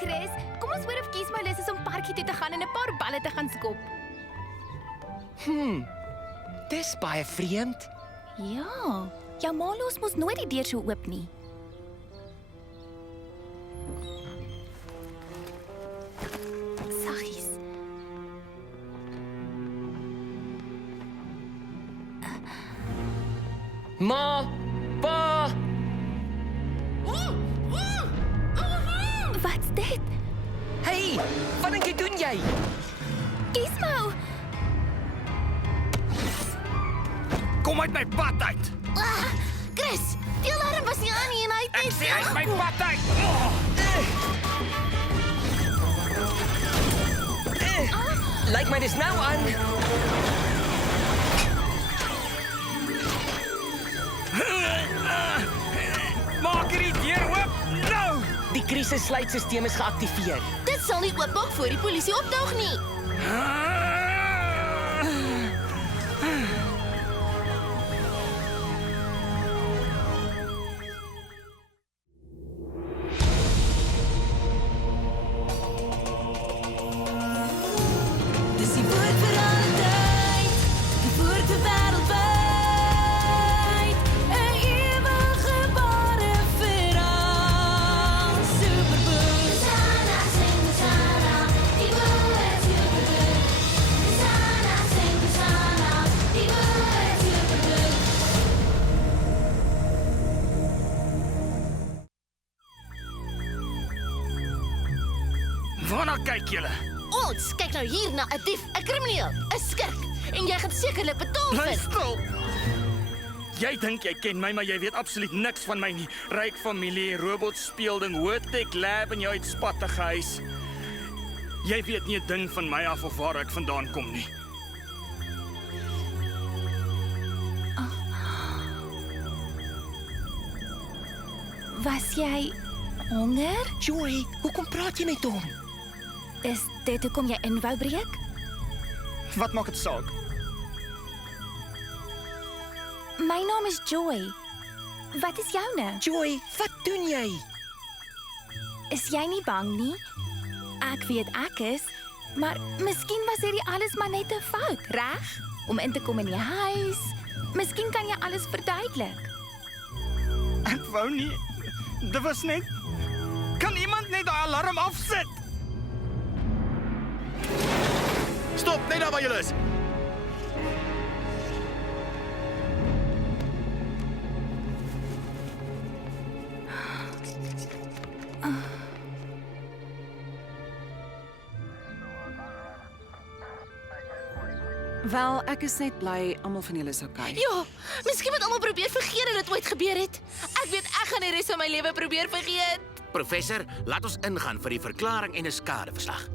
Chris, kom ons hoor of Kies my lus is om parkie toe te gaan en 'n paar balle te gaan skop. Dis baie vreemd. Ja, jou ma los mos nooit die deur so oop nie. Saggies. Ma, pa, Wat's dit? hey, wat dink jy doen jy? Gizmo! Kom uit my pad uit. Chris, die alarm was nie aan nie en hy het Ek sê uit my pad uit. Lyk my dis nou aan. Maak hierdie deur oop nou. Die krisissluitstelsel is geaktiveer. Dit sal nie oopmaak voor die polisie opdaag nie. Dis die woord vir altyd, die woord vir wêreldwyd, 'n ewige ware verhaal. Superboek. Sana sing sana, die woord superboek. Sana sing sana, die woord superboek. Waarna kyk julle? Ons kyk nou hier na 'n dief, 'n krimineel, 'n skurk en jy gaan sekerlik betaal Bly vir. stil. Jy dink jy ken my, maar jy weet absoluut niks van my nie. Ryk familie, robotspeelding, hoë-tech lab in jou uitspattige huis. Jy weet nie 'n ding van my af of waar ek vandaan kom nie. Was jy honger? Joy, hoekom praat jy met hom? Is dit hoekom jy in wou breek? Wat maak dit saak? My naam is Joy. Wat is joune? Joy, wat doen jy? Is jy nie bang nie? Ek weet ek is, maar miskien was hierdie alles maar net 'n fout, reg? Om in te kom in die huis. Miskien kan jy alles verduidelik. Ek wou nie. Dit was net. Kan iemand net daai alarm afsit? Stop, net daar waar jy is. Wel, ek is net bly almal van julle is okay. Ja, miskien moet almal probeer vergeet dat dit ooit gebeur het. Ek weet ek gaan die res van my lewe probeer vergeet. Professor, laat ons ingaan vir die verklaring en 'n skadeverslag.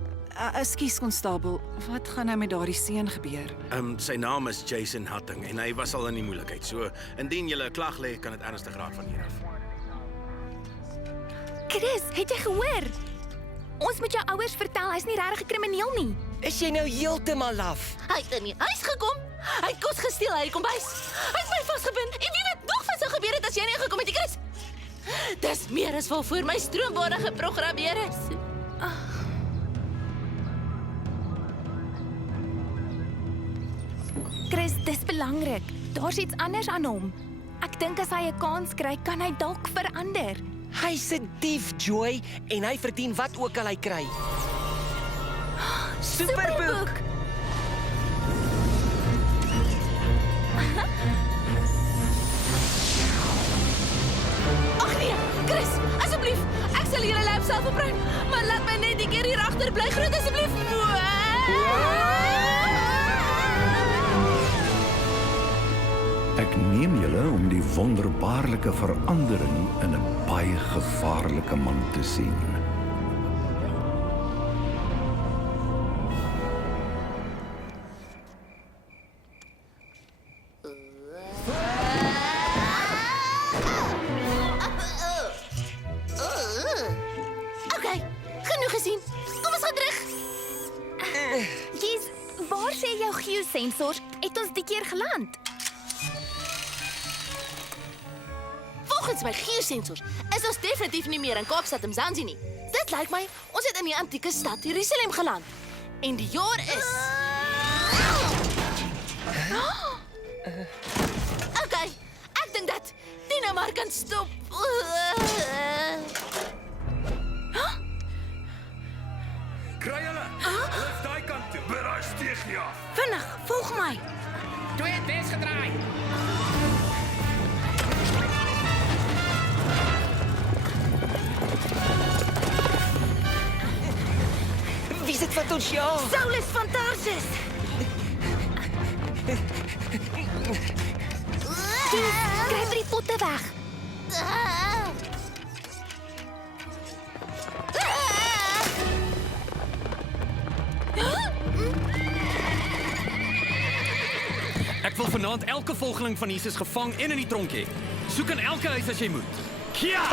Ekskuus konstabel, wat gaan nou met daardie seun gebeur? Sy naam is Jason Hatting en hy was al in die moeilikheid. So, indien jy 'n klag lê, kan dit ernstig raak van hier af. Chris, het jy gehoor? Ons moet jou ouers vertel hy's nie regtig 'n krimineel nie. Is jy nou heeltemal laf? Hy het in die huis gekom. Hy het kos gesteel uit die kombuis. Hy het my vasgebind. En wie weet nog wat sou gebeur het as jy nie gekom het nie, Chris? Dis meer as waarvoor my stroombane geprogrammeer is. Chris, dis belangrik. Daar's iets anders aan hom. Ek dink as hy 'n kans kry, kan hy dalk verander. Hy's 'n dief, Joy, en hy verdien wat ook al hy kry. Superboek. Ag nee, Chris, asseblief. Ek sal hierdie lab self opruim, maar laat my net die keer hier agter bly groet asseblief. Ek neem julle om die wonderbaarlike verandering in 'n baie gevaarlike man te sien. Okay, genoeg gesien. Kom ons gaan terug. Gies, waar sê jou geosensors het ons die keer geland? Volgens my geosensors is ons definitief nie meer in Kaapstad en Mzansi nie. Dit Dit lyk my ons het in die antieke stad Jerusalem geland. En die jaar is Okay, ek dink dat Tina maar kan stop. Kry hulle. Hulle is daai kant toe. Beraai steeg nie af. Vinnig, volg my. Twee wes gedraai. Wie sit wat ons ja? Saulus van Tarsus. Kry vir die potte weg. Ek wil vanaand elke volgeling van Jesus gevang en in die tronk hê. Soek in elke huis as jy moet. Ja!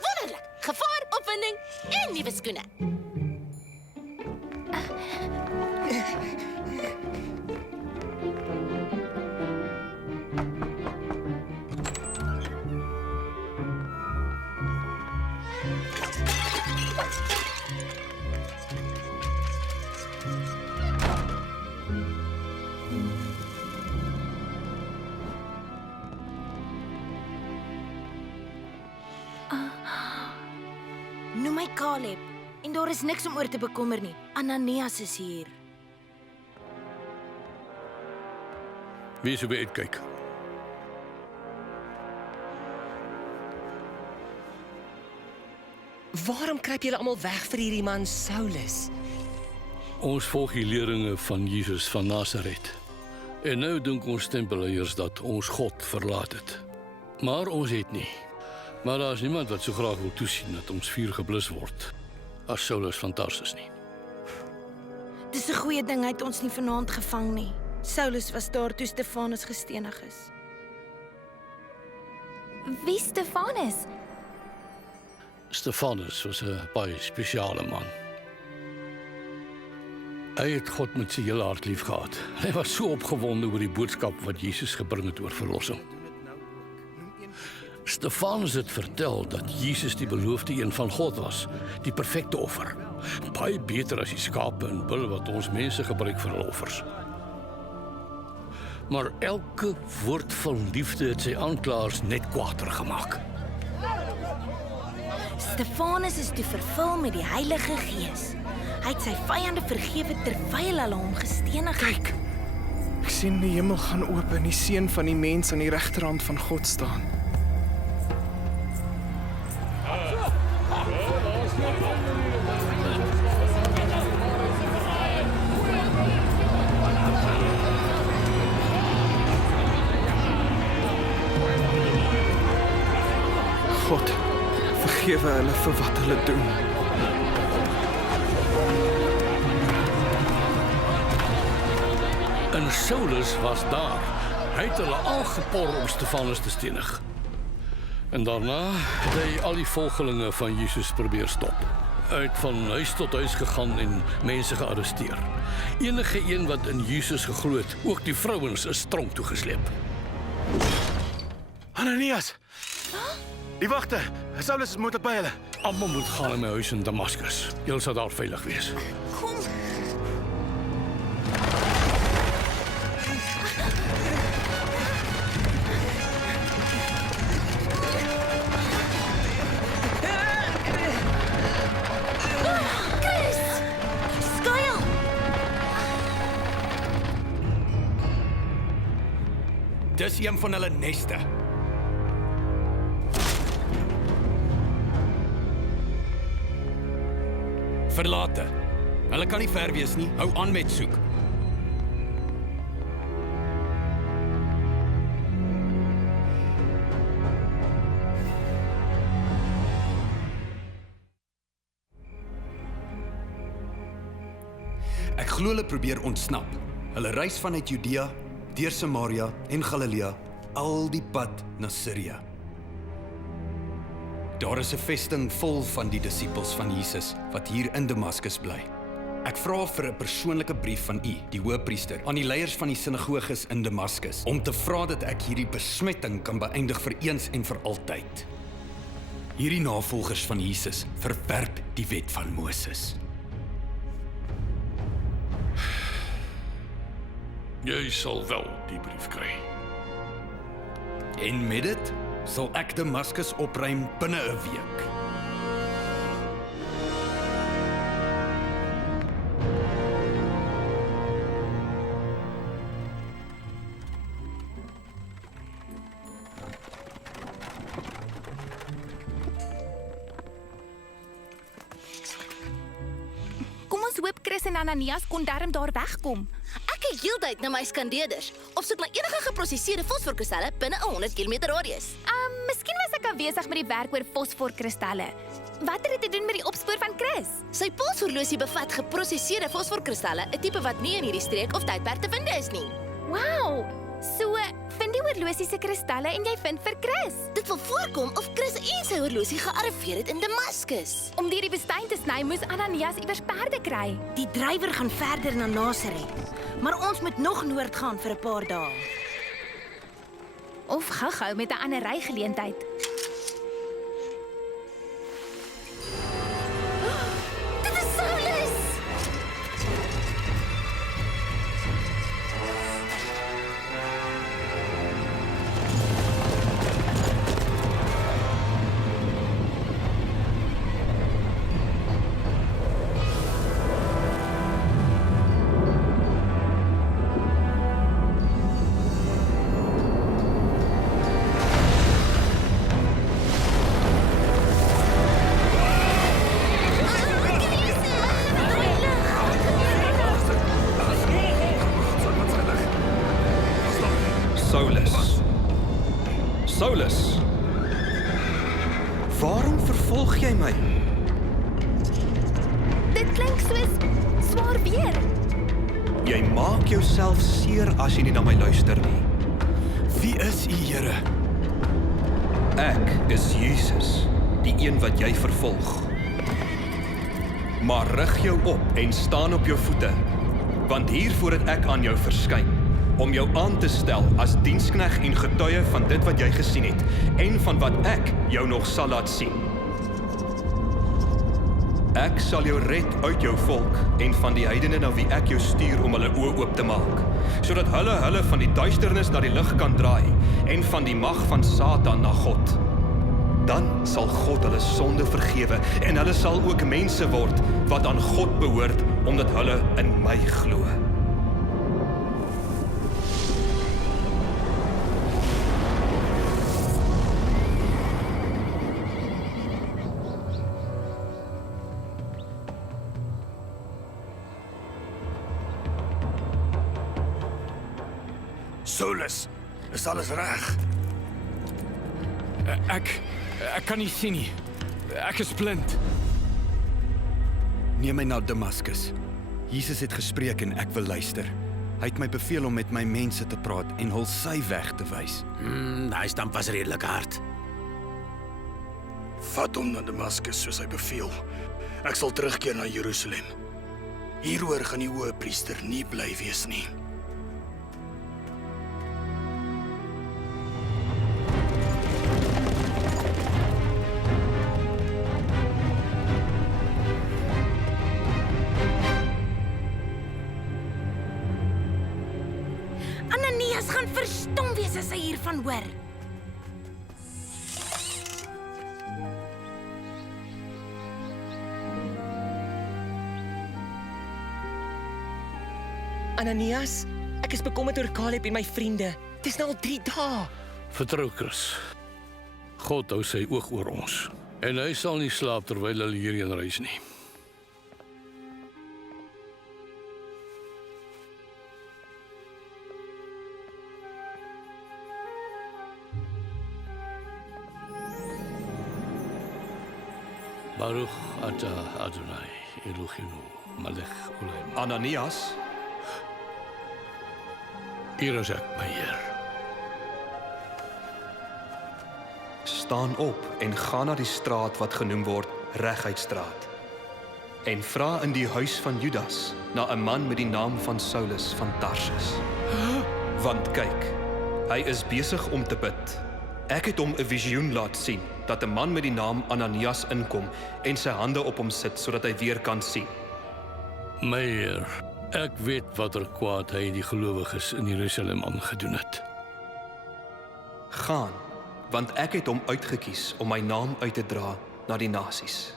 Wonderlik. Gevaar, opwinding en nuwe skoene. Noem my Caleb. En daar is niks om oor te bekommer nie. Ananias is hier. Wie so uitkyk. Waarom kruip julle almal weg vir hierdie man Saulus? Ons volg die leringe van Jesus van Nasaret. En nou dink ons tempelleiers dat ons God verlaat het. Maar ons het nie. Maar daar is niemand wat so graag wil toesien dat ons vuur geblus word as Saulus van Tarsus nie. Dis 'n goeie ding hy het ons nie vanaand gevang nie. Saulus was daar toe Stefanus gestenig is. Wie Stefanus? Stefanus was 'n baie spesiale man. Hy het God met sy hele hart lief gehad. Hy was so opgewonde oor die boodskap wat Jesus gebring het oor verlossing. Stefanus het vertel dat Jesus die beloofde een van God was, die perfekte offer. Baie beter as die skape en bulle wat ons mense gebruik vir hulle offers. Maar elke woord van liefde het sy aanklaers net kwaader gemaak. Stefanus is toe vervul met die Heilige Gees. Hy het sy vyande vergewe terwyl hulle hom gestenig het. Kyk. Ek sien die hemel gaan oop en die seun van die mens aan die regterhand van God staan. God, vergewe hulle vir wat hulle doen. En Saulus was daar. Hy het hulle aangepor om Stefanus te stenig. En daarna het hy al die volgelinge van Jesus probeer stop. Hy het van huis tot huis gegaan en mense gearresteer. Enige een wat in Jesus geglo het, ook die vrouens, is tronk toe gesleep. Ananias! Die wagte, Saulus is moet by hulle. Almal moet gaan in my huis in Damaskus. Julle sal daar veilig wees. Kom. Chris! Skuil! Dis een van hulle neste. Verlate. Hulle kan nie ver wees nie. Hou aan met soek. Ek glo hulle probeer ontsnap. Hulle reis vanuit Judea, deur Samaria en Galilea, al die pad na Sirië. Daar is 'n vesting vol van die disippels van Jesus wat hier in Damaskus bly. Ek vra vir 'n persoonlike brief van u, die hoëpriester, aan die leiers van die sinagoges in Damaskus, om te vra dat ek hierdie besmetting kan beëindig vir eens en vir altyd. Hierdie navolgers van Jesus verwerp die wet van Moses. Jy sal wel die brief kry. En met dit sal ek Damaskus opruim binne 'n week. Kom ons hoop Chris en Ananias kon darm daar wegkom. Ek kyk heeltyd na my skandeerders of soek na enige geprosesseerde fosforkristalle binne 'n 100 km radius. Miskien was ek afwesig met die werk oor fosforkristalle. Wat het dit te doen met die opspoor van Chris? Sy polshorlosie bevat geprosesseerde fosforkristalle, 'n tipe wat nie in hierdie streek of tydperk te vind is nie. Wow! So, vind die horlosie se kristalle en jy vind vir Chris. Dit wil voorkom of Chris en sy horlosie gearriveer het in Damaskus. Om deur die woestyn te sny, moes Ananias iewers perde kry. Die drywer gaan verder na Nasaret, maar ons moet nog noord gaan vir 'n paar dae. Of gou-gou met 'n ander rygeleentheid. Dit is Saulus! Saulus, waarom vervolg jy my? Dit klink soos swaar weer. Jy maak jouself seer as jy nie na my luister nie. Wie is u, Here? Ek is Jesus, die een wat jy vervolg. Maar rig jou op en staan op jou voete, want hiervoor het ek aan jou verskyn, om jou aan te stel as dienskneg en getuie van dit wat jy gesien het, en van wat ek jou nog sal laat sien. Ek sal jou red uit jou volk en van die heidene na wie ek jou stuur om hulle oë oop te maak, sodat hulle van die duisternis na die lig kan draai en van die mag van Satan na God. Dan sal God hulle sonde vergewe en hulle sal ook mense word wat aan God behoort omdat hulle in my glo. Saulus, is alles reg? Ek kan nie sien nie. Ek is blind. Neem my na Damaskus. Jesus het gespreek en ek wil luister. Hy het my beveel om met my mense te praat en hul sy weg te wys. Daai stamp was redelik hard. Vat hom na Damaskus soos hy beveel. Ek sal terugkeer na Jerusalem. Hieroor gaan die hoëpriester nie bly wees nie. Ananias gaan verstom wees as hy hiervan hoor. Ananias, ek is bekommerd oor Caleb en my vriende. Het is nou al 3 dae. Vertrou Chris. God hou sy oog oor ons. En hy sal nie slaap terwyl hulle hierheen reis nie. Baruch atah Adonai Eloheinu melech olam. Ananias, Hier is ek, my Heer. staan op en gaan na die straat wat genoem word Reguitstraat. en vra in die huis van Judas na 'n man met die naam van Saulus van Tarsus. Want kyk, hy is besig om te bid. Ek het hom 'n visioen laat sien dat 'n man met die naam Ananias inkom en sy hande op hom sit sodat hy weer kan sien. Meneer, ek weet watter kwaad hy die gelowiges in Jerusalem aangedoen het. Gaan, want ek het hom uitgekies om my naam uit te dra na die nasies.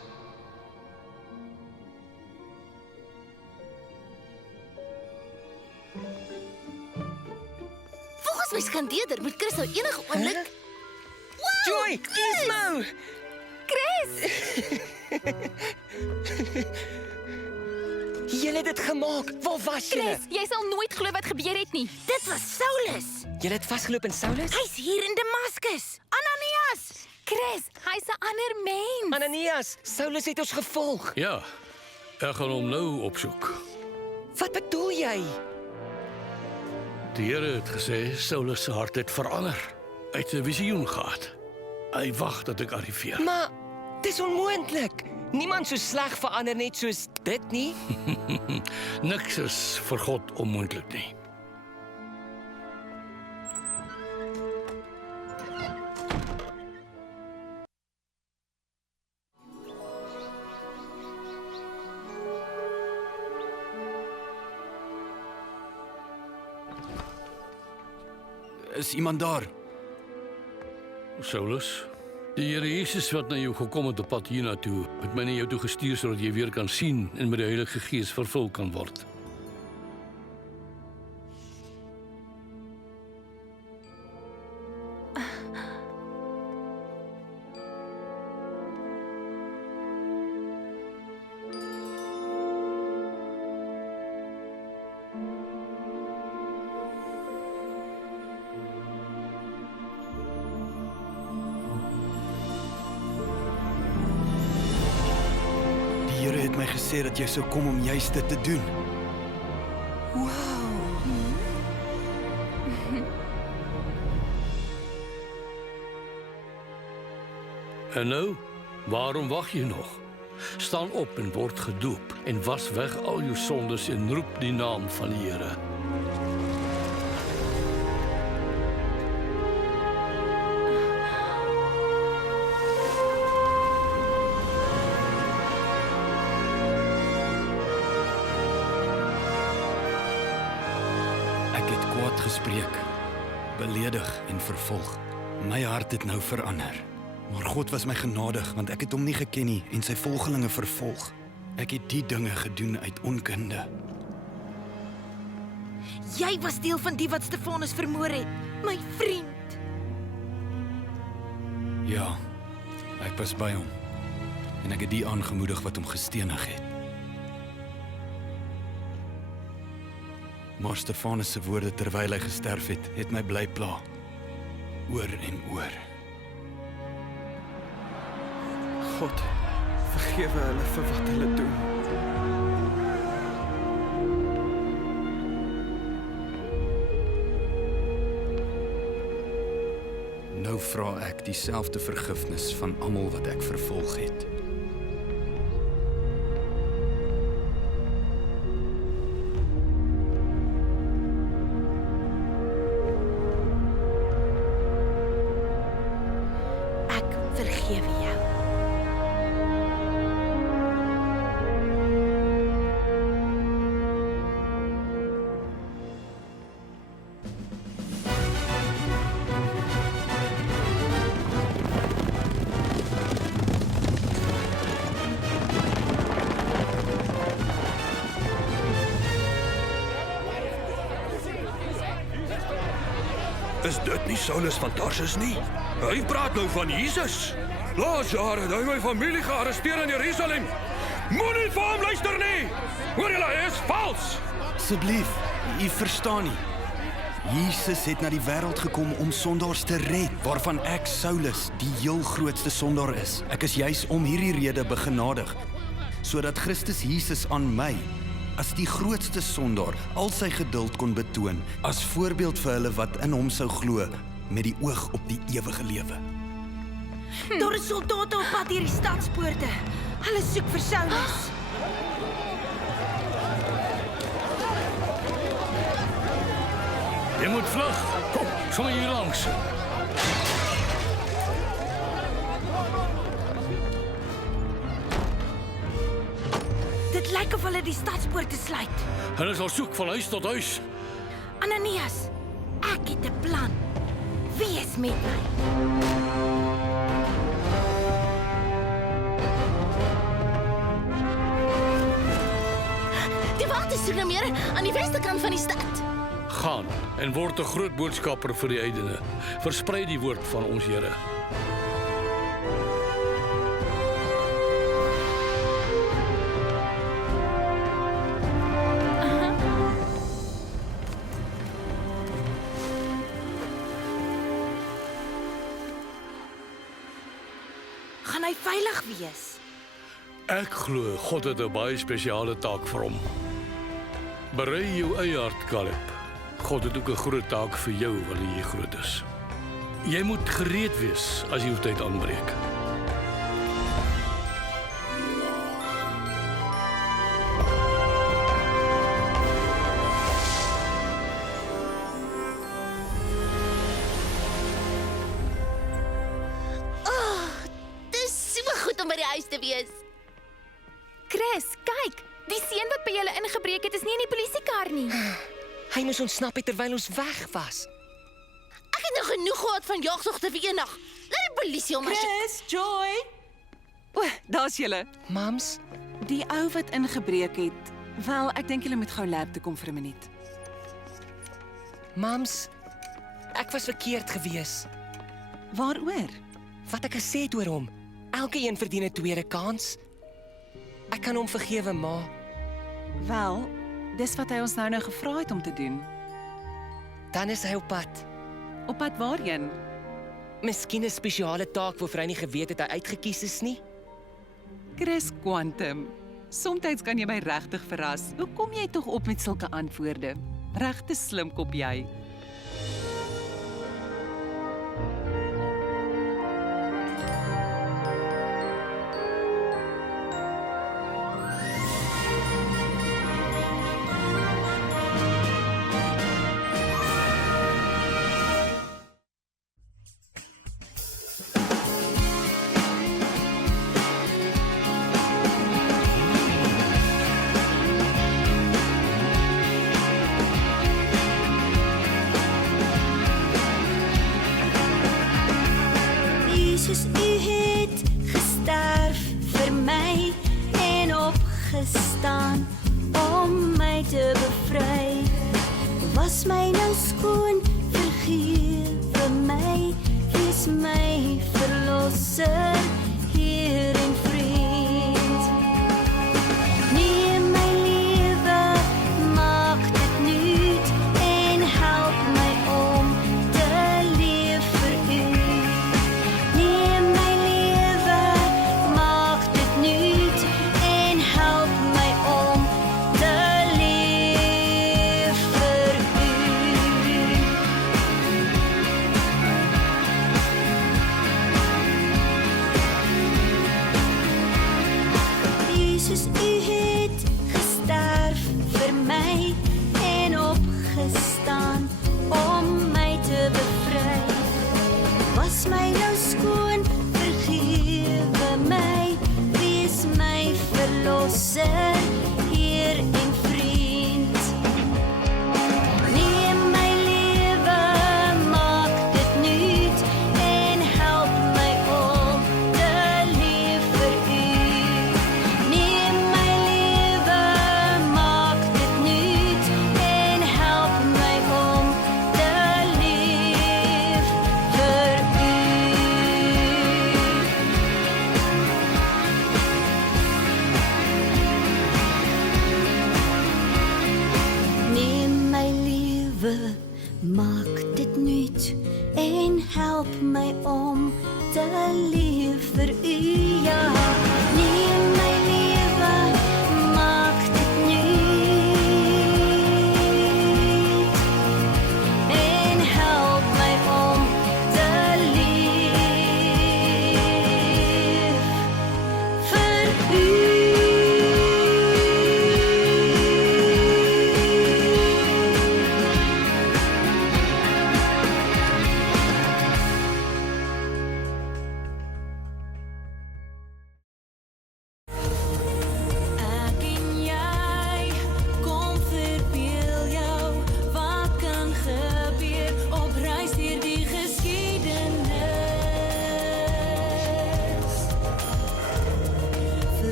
Volgens my skandeerder moet Chris nou enige oomblik... Wow, Joy, Gizmo! Chris! Julle het dit gemaak. Waar was julle? Chris, jy sal nooit glo wat gebeur het nie. Dit was Saulus. Julle het vasgeloop in Saulus? Hy's hier in Damaskus. Ananias! Chris, hy's 'n ander mens. Ananias, Saulus het ons gevolg. Ja, ek gaan hom nou opsoek. Wat bedoel jy? Die Here het gesê Saulus se hart het verander. Hy het 'n visioen gehad. Hy wag dat ek arriveer. Maar dis onmoontlik. Niemand so sleg verander net soos dit nie. Niks is vir God onmoontlik nie. Is iemand daar? Saulus, die Here Jesus wat na jou gekom het op pad hiernatoe, het my na jou toe gestuur sodat jy weer kan sien en met die Heilige Gees vervul kan word. Die Here het my gesê dat jy sou kom om juist dit te doen. En nou, waarom wag jy nog? Staan op en word gedoop en was weg al jou sondes en roep die naam van die Here. Ek het kwaad gespreek, beledig en vervolg. My hart het nou verander. Maar God was my genadig, want ek het hom nie geken nie en sy volgelinge vervolg. Ek het die dinge gedoen uit onkunde. Jy was deel van die wat Stefanus vermoor het, my vriend. Ja, ek was by hom. En ek het die aangemoedig wat hom gestenig het. Maar Stefanus se woorde terwyl hy gesterf het my bly pla. Oor en oor. God, vergewe hulle vir wat hulle doen. Nou vra ek dieselfde vergifnis van almal wat ek vervolg het. Ek vergewe jou. Is dit nie Saulus van Tarsus nie? Hy praat nou van Jesus. Laas jaar het hy my familie gearresteer in Jerusalem. Moenie vir hom luister nie. Hoor julle, hy is vals. Asseblief, u verstaan nie. Jesus het na die wêreld gekom om sondaars te red, waarvan ek Saulus die heel grootste sondaar is. Ek is juis om hierdie rede begenadig, sodat Christus Jesus aan my as die grootste sondaar al sy geduld kon betoon, as voorbeeld vir hulle wat in hom sou glo, met die oog op die ewige lewe. Daar is soldate op pad hierdie stadspoorte. Hulle soek vir Saulus. Jy moet vlug. Kom, sommer hier langs. Dit lyk of hulle die stadspoorte sluit. Hulle sal soek van huis tot huis. Ananias, ek het 'n plan. Wees met my. Die wacht is hier meer aan die westekant van die stad. Gaan en word 'n groot boodskapper vir die heidene. Versprei die woord van ons Here. Gaan hy veilig wees? Ek glo God het 'n baie spesiale taak vir hom. Berei jou eie hart, Caleb. God het ook 'n groot taak vir jou wanneer jy groot is. Jy moet gereed wees as die tyd aanbreek. Dis so goed om by die huis te wees. Chris, kyk! Die seun wat by julle ingebreek het, is nie in die polisiekar nie. Hy moes ontsnap het terwyl ons weg was. Ek het nou genoeg gehad van jagtogte vir eendag. Laat die polisie hom Chris, Joy. O, daar's julle. Mams, die ou wat ingebreek het. Wel, ek dink julle moet gou lab toe kom vir 'n minuut. Mams, ek was verkeerd gewees. Waaroor? Wat ek gesê het oor hom. Elke een verdien 'n tweede kans. Ek kan hom vergewe, ma. Wel, dis wat hy ons nou gevra het om te doen. Dan is hy op pad. Op pad waarheen? Miskien 'n spesiale taak waarvoor hy nie geweet het hy uitgekies is nie. Chris Quantum. Somstyds kan jy my regtig verras. Hoe kom jy tog op met sulke antwoorde? Regte slimkop jy. Jesus, u het gesterf vir my en opgestaan om my te bevry. Was my nou skoon, vergewe my, wees my verlosser, Heer en vriend. Neem my lewe, maak dit nuut en help my om te leef vir u. Neem my lewe, maak dit nuut en help my om te leef vir u. Jesus, u het gesterf vir my en opgestaan om my te bevry. Was my nou skoon, vergewe my, wees my verlosser, Heer en vriend. Neem my lewe, maak dit nuut en help my om te leef vir u. Neem my lewe, maak dit nuut en help my om te leef vir u. Neem my lewe, maak dit nuut en help my om te leef vir u, ja.